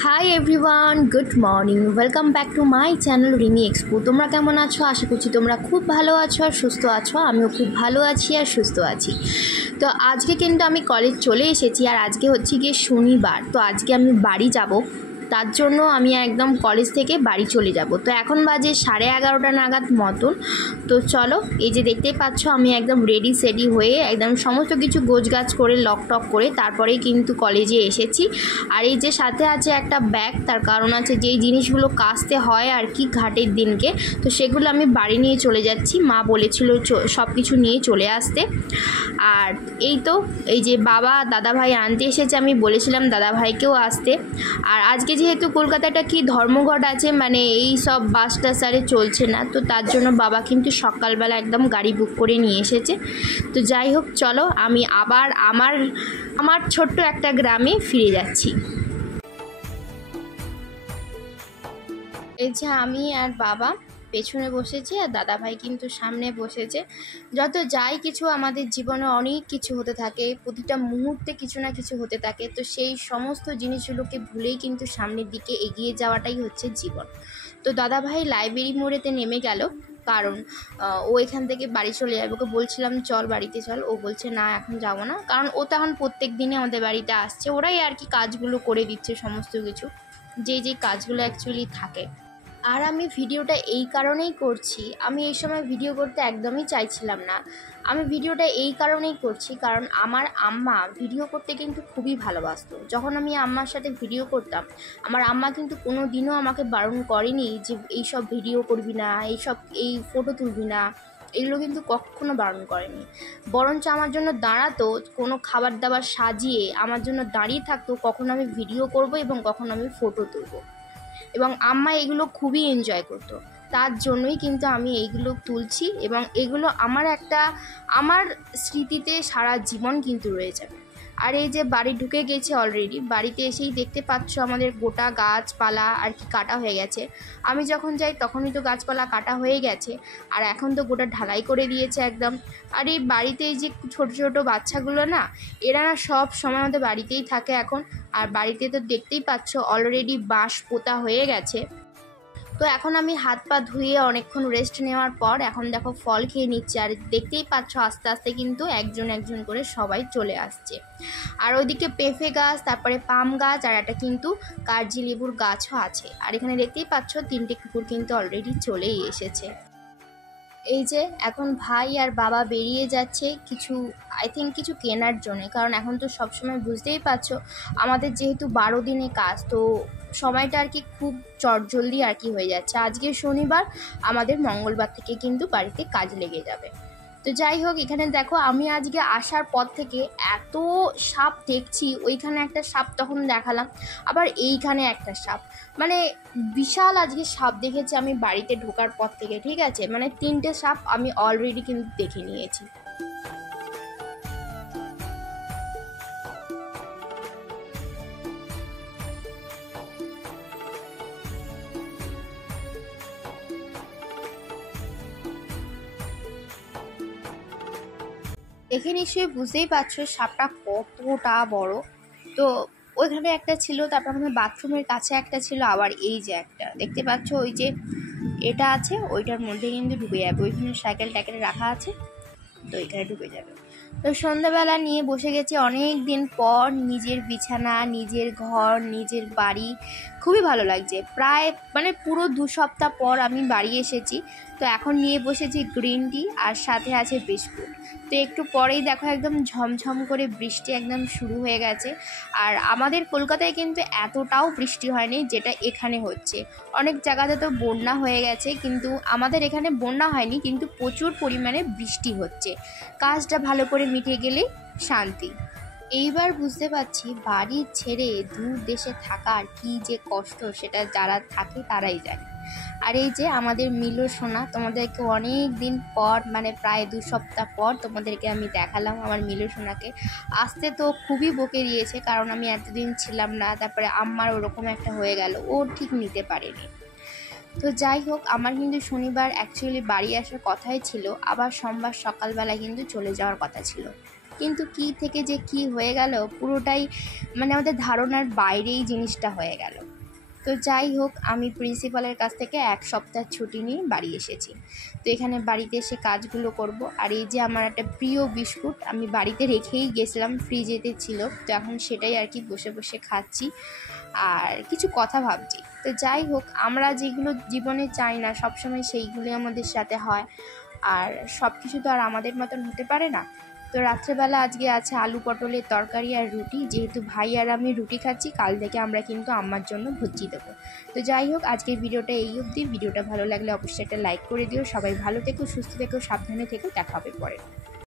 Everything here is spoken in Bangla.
Hi everyone, good morning. Welcome back to my channel Rimi expo. তোমরা কেমন আছো? আশা করছি তোমরা খুব ভালো আছো আর সুস্থ আছো। আমিও খুব ভালো আছি আর সুস্থ আছি। তো আজকে কিন্তু আমি কলেজ চলে এসেছি আর আজকে হচ্ছে গিয়ে শনিবার। তো আজকে আমি বাড়ি যাব, তার জন্য আমি একদম কলেজ থেকে বাড়ি চলে যাব। তো এখন বাজে 11:30 নাগাদ মতন। তো চলো, এই যে দেখতেই পাচ্ছ আমি একদম রেডি সেডি হয়ে একদম সমস্ত কিছু গোছগাছ করে লক টক করে তারপরেই কিন্তু কলেজে এসেছি। আর এই যে সাথে আছে একটা ব্যাগ, তার কারণ আছে যেই জিনিসগুলো কাচতে হয় আর কি ঘাটের দিনকে, তো সেগুলো আমি বাড়ি নিয়ে চলে যাচ্ছি। মা বলেছিল সব কিছু নিয়ে চলে আসতে। আর এই তো এই যে বাবা দাদাভাই আনতে এসেছে, আমি বলেছিলাম দাদাভাইকেও আসতে। আর আজকে যেহেতু কলকাতাটা কি ধর্মঘট আছে, মানে এই সব বাস টাস আরে চলছে না, তো তার জন্য বাবা কিন্তু সকালবেলা একদম গাড়ি বুক করে নিয়ে এসেছে। তো যাই হোক, চলো আমি আবার আমার আমার ছোট্ট একটা গ্রামে ফিরে যাচ্ছি। এই যে আমি আর বাবা পেছনে বসেছি আর দাদাভাই কিন্তু সামনে বসেছে। যত যাই কিছু আমাদের জীবনে অনেক কিছু হতে থাকে, প্রতিটা মুহূর্তে কিছু না কিছু হতে থাকে, তো সেই সমস্ত জিনিসগুলোকে ভুলেই কিন্তু সামনের দিকে এগিয়ে যাওয়াটাই হচ্ছে জীবন। তো দাদাভাই লাইব্রেরি মোড়েতে নেমে গেল, কারণ ও এখান থেকে বাড়ি চলে যাবে। ওকে বলছিলাম চল বাড়িতে চল, ও বলছে না এখন যাবো না, কারণ ও তখন প্রত্যেক দিনই আমাদের বাড়িতে আসছে। ওরাই আর কি কাজগুলো করে দিচ্ছে, সমস্ত কিছু যেই কাজগুলো অ্যাকচুয়ালি থাকে। আর আমি ভিডিওটা এই কারণেই করছি, আমি এই সময় ভিডিও করতে একদমই চাইছিলাম না। আমি ভিডিওটা এই কারণেই করছি কারণ আমার আম্মা ভিডিও করতে কিন্তু খুবই ভালোবাসতো। যখন আমি আম্মার সাথে ভিডিও করতাম, আমার আম্মা কিন্তু কোনো দিনও আমাকে বারণ করেনি যে এইসব ভিডিও করবি না, এই ফটো তুলবি না, এগুলো কিন্তু কখনো বারণ করেনি। বরঞ্চ আমার জন্য দাঁড়াতো, কোনো খাবার দাবার সাজিয়ে আমার জন্য দাঁড়িয়ে থাকতো কখন আমি ভিডিও করব এবং কখন আমি ফটো তুলব। এবং আম্মা এগুলো খুবই এনজয় করতো, তার জন্যই কিন্তু আমি এইগুলো তুলছি এবং এগুলো আমার স্মৃতিতে সারা জীবন কিন্তু রয়ে যাবে। আর এই যে বাড়ি ঢুকে গেছে অলরেডি, বাড়িতে এসেই দেখতে পাচ্ছ আমাদের গোটা গাছপালা আর কি কাটা হয়ে গেছে। আমি যখন যাই তখনই তো গাছপালা কাটা হয়ে গেছে, আর এখন তো গোটা ঢালাই করে দিয়েছে একদম। আর এই বাড়িতে এই যে ছোট ছোট বাচ্চাগুলো না, এরা না সব সময় আমাদের বাড়িতেই থাকে এখন। আর বাড়িতে তো দেখতেই পাচ্ছ অলরেডি বাঁশ পোতা হয়ে গেছে। তো এখন আমি হাত পা ধুয়ে অনেকক্ষণ রেস্ট নেওয়ার পর এখন দেখো ফল খেয়ে নিচ্ছি। আর দেখতেই পাচ্ছ আস্তে আস্তে কিন্তু একজন একজন করে সবাই চলে আসছে। আর ওইদিকে পেঁপে গাছ, তারপরে পাম গাছ, আর একটা কিন্তু কার্জি লেবুর গাছও আছে। আর এখানে দেখতেই পাচ্ছ 3টে কুকুর কিন্তু অলরেডি চলেই এসেছে। এই যে এখন ভাই আর বাবা বেরিয়ে যাচ্ছে কিছু, আই থিঙ্ক কিছু কেনার জন্যে, কারণ এখন তো সবসময় বুঝতেই পারছো আমাদের যেহেতু 12 দিনে কাজ, তো সময়টা আর কি খুব চটজলদি আর কি হয়ে যাচ্ছে। আজকে শনিবার, আমাদের মঙ্গলবার থেকে কিন্তু বাড়িতে কাজ লেগে যাবে। তো যাই হোক, এখানে দেখো আমি আজকে আসার পর থেকে এত সাপ দেখছি, ওইখানে একটা সাপ তখন দেখালাম, আবার এইখানে একটা সাপ, মানে বিশাল আজকে সাপ দেখেছি আমি বাড়িতে ঢোকার পর থেকে। ঠিক আছে, মানে 3টে সাপ আমি অলরেডি কিন্তু দেখে নিয়েছি। দেখে নিশ্চয়ই বুঝতেই পারছো সাপটা কতটা বড়। তো ওইখানে একটা ছিল, তারপর আমাদের বাথরুমের কাছে একটা ছিল, আবার এই যে একটা দেখতে পাচ্ছ ওই যে এটা আছে, ওইটার মধ্যে কিন্তু ঢুকে যাবে। ওইখানে সাইকেল টাইকেল রাখা আছে, তো এখানে ঢুকে যাবে। তো সন্ধ্যাবেলা নিয়ে বসে গেছি অনেক দিন পর, নিজের বিছানা, নিজের ঘর, নিজের বাড়ি, খুবই ভালো লাগছে। প্রায় মানে পুরো 2 সপ্তাহ পর আমি বাড়ি এসেছি। তো এখন নিয়ে বসেছি গ্রিন টি আর সাথে আছে বিস্কুট। তো একটু পরেই দেখো একদম ঝমঝম করে বৃষ্টি একদম শুরু হয়ে গেছে। আর আমাদের কলকাতায় কিন্তু এতটাও বৃষ্টি হয়নি যেটা এখানে হচ্ছে। অনেক জায়গাতে তো বন্যা হয়ে গেছে, কিন্তু আমাদের এখানে বন্যা হয়নি, কিন্তু প্রচুর পরিমাণে বৃষ্টি হচ্ছে। কাজটা ভালো করে মিটে গেলে শান্তি। এইবার বুঝতে পারছি বাড়ি ছেড়ে দূর দেশে থাকার কি যে কষ্ট, সেটা যারা থাকে তারাই জানে। আর এই যে আমাদের মিলো সোনা, তোমাদেরকে অনেক দিন পর, মানে প্রায় 2 সপ্তাহ পর তোমাদেরকে আমি দেখালাম আমার মিলো সোনাকে। আসতে তো খুবই বকে দিয়েছে, কারণ আমি এতদিন ছিলাম না, তারপরে আম্মার ওরকম একটা হয়ে গেল, ও ঠিক নিতে পারেনি। তো যাই হোক, আমার কিন্তু শনিবার অ্যাকচুয়ালি বাড়ি আসার কথাই ছিল, আবার সোমবার সকালবেলা কিন্তু চলে যাওয়ার কথা ছিল, কিন্তু কি থেকে যে কি হয়ে গেল পুরোটাই মানে আমাদের ধারণার বাইরেই জিনিসটা হয়ে গেল। তো যাই হোক, আমি প্রিন্সিপালের কাছ থেকে 1 সপ্তাহ ছুটি নিয়ে বাড়ি এসেছি। তো এখানে বাড়িতে এসে কাজগুলো করব। আর এই যে আমার একটা প্রিয় বিস্কুট আমি বাড়িতে রেখেই গেছিলাম, ফ্রিজেতে ছিল, তো এখন সেটাই আর কি বসে বসে খাচ্ছি আর কিছু কথা ভাবছি। তো যাই হোক, আমরা যেগুলো জীবনে চাই না সবসময় সেইগুলোই আমাদের সাথে হয়, আর সব কিছু তো আর আমাদের মতন হতে পারে না। তো রাত্রেবেলা আজকে আছে আলু পটলের তরকারি আর রুটি, যেহেতু ভাই আর আমি রুটি খাচ্ছি, কাল থেকে আমরা কিন্তু আম্মার জন্য ভুজি দেবো। তো যাই হোক, আজকের ভিডিওটা এই অবধি। ভিডিওটা ভালো লাগলে অবশ্যই একটা লাইক করে দিও। সবাই ভালো থেকো, সুস্থ থেকো, সাবধানে থেকো, দেখা হবে পরে।